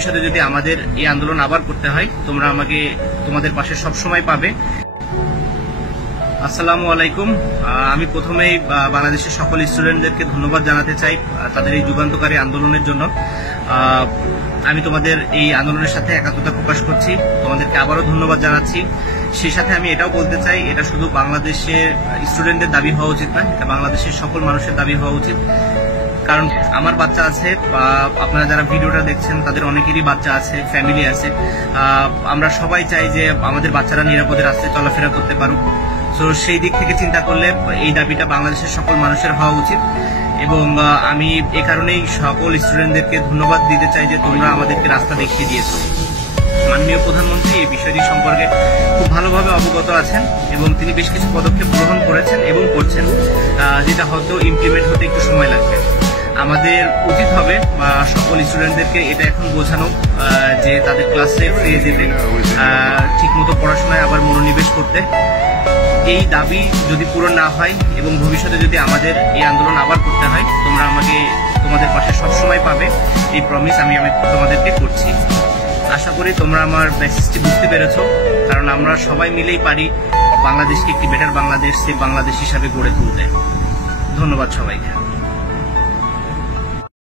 ভবিষ্যতে যদি আমাদের এই আন্দোলন আবার করতে হয় তোমরা আমাকে তোমাদের পাশে সবসময় পাবে। আসসালামু আলাইকুম। আমি প্রথমেই বাংলাদেশের সকল স্টুডেন্টদেরকে ধন্যবাদ জানাতে চাই তাদের এই যুগান্তকারী আন্দোলনের জন্য। আমি তোমাদের এই আন্দোলনের সাথে একাত্মতা প্রকাশ করছি, তোমাদেরকে আবারও ধন্যবাদ জানাচ্ছি। সেই সাথে আমি এটাও বলতে চাই, এটা শুধু বাংলাদেশের স্টুডেন্টদের দাবি হওয়া উচিত না, এটা বাংলাদেশের সকল মানুষের দাবি হওয়া উচিত। কারণ আমার বাচ্চা আছে, আপনারা যারা ভিডিওটা দেখছেন তাদের অনেকেরই বাচ্চা আছে, ফ্যামিলি আছে। আমরা সবাই চাই যে আমাদের বাচ্চারা নিরাপদে রাস্তায় চলাফেরা করতে পারুক। তো সেই দিক থেকে চিন্তা করলে এই দাবিটা বাংলাদেশের সকল মানুষের হওয়া উচিত। এবং আমি এ কারণেই সকল স্টুডেন্টদেরকে ধন্যবাদ দিতে চাই যে তোমরা আমাদেরকে রাস্তা দেখিয়ে দিয়েছো। মাননীয় প্রধানমন্ত্রী এই বিষয়টি সম্পর্কে খুব ভালোভাবে অবগত আছেন এবং তিনি বেশ কিছু পদক্ষেপ গ্রহণ করেছেন এবং করছেন, যেটা হয়তো ইমপ্লিমেন্ট হতে একটু সময় লাগবে। আমাদের উচিত হবে সকল স্টুডেন্টদেরকে এটা এখন বোঝানো যে তাদের ক্লাসে ফিরে যেতে, ঠিকমতো পড়াশোনায় আবার মনোনিবেশ করতে। এই দাবি যদি পূরণ না হয় এবং ভবিষ্যতে যদি আমাদের এই আন্দোলন আবার করতে হয় তোমরা আমাকে তোমাদের পাশে সবসময় পাবে, এই প্রমিস আমি তোমাদেরকে করছি। আশা করি তোমরা আমার মেসেজটি বুঝতে পেরেছো, কারণ আমরা সবাই মিলেই পারি বাংলাদেশকে একটি বেটার বাংলাদেশ হিসাবে গড়ে তুলতে। ধন্যবাদ সবাইকে।